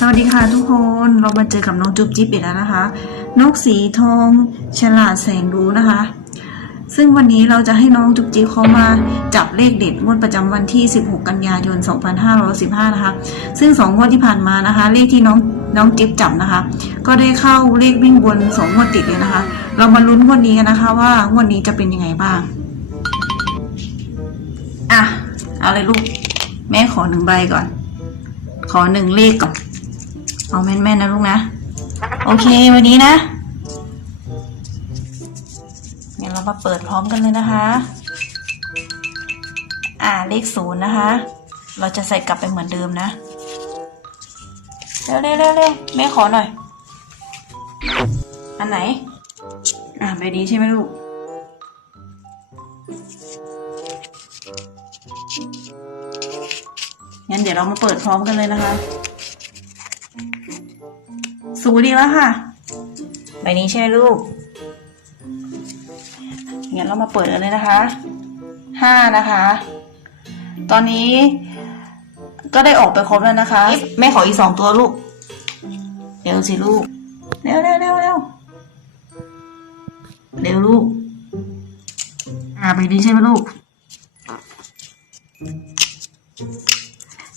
สวัสดีค่ะทุกคนเรามาเจอกับน้องจุ๊บจิ๊บอีกแล้วนะคะ นกสีทองฉลาดแสนรู้นะคะ ซึ่งวันนี้เราจะให้น้องจุ๊บจิ๊บเขามาจับเลขเด็ดงวดประจำวันที่ 16 กันยายน 2515 นะคะ ซึ่งสองงวดที่ผ่านมานะคะ เลขที่น้องน้องจิ๊บจับนะคะ ก็ได้เข้าเลขวิ่งบนสองงวดติดเลยนะคะ เรามาลุ้นงวดนี้กันนะคะว่างวดนี้จะเป็นยังไงบ้างอะเอาเลยลูกแม่ขอหนึ่งใบก่อน ขอหนึ่งเลขก่อน เอาแม่นๆนะลูกนะ โอเควันนี้นะงั้นเรามาเปิดพร้อมกันเลยนะคะ อ่าเลขศูนย์นะคะ เราจะใส่กลับไปเหมือนเดิมนะ เร็วเร็วเร็วเร็วแม่ขอหน่อย อันไหน อ่าใบนี้ใช่ไหมลูกงั้นเดี๋ยวเรามาเปิดพร้อมกันเลยนะคะ สูดีแล้วค่ะ ใบนี้ใช่ไหมลูก งั้นเรามาเปิดกันเลยนะคะ ห้านะคะ ตอนนี้ก็ได้ออกไปครบแล้วนะคะ แม่ขออีกสองตัวลูก เร็วสิลูก เร็วเร็วเร็วเร็วเร็วลูก อ่าใบนี้ใช่ไหมลูก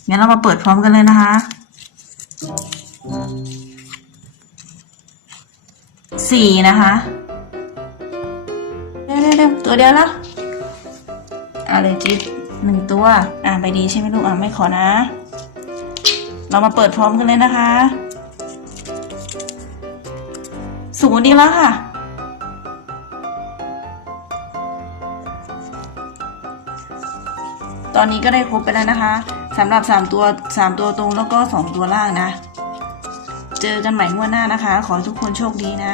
งั้นเรามาเปิดพร้อมกันเลยนะคะ สี่นะคะเร็วเร็วตัวเดียวแล้วอะเลยจิ๊บหนึ่งตัว อะใบดีใช่ไหมลูกอะไม่ขอนะ เรามาเปิดพร้อมกันเลยนะคะสูงดีแล้วค่ะ ตอนนี้ก็ได้ครบไปแล้วนะคะสำหรับสามตัวสามตัวตรงแล้วก็สองตัวล่างนะ เจอกันใหม่งวดหน้านะคะ ขอให้ทุกคนโชคดีนะ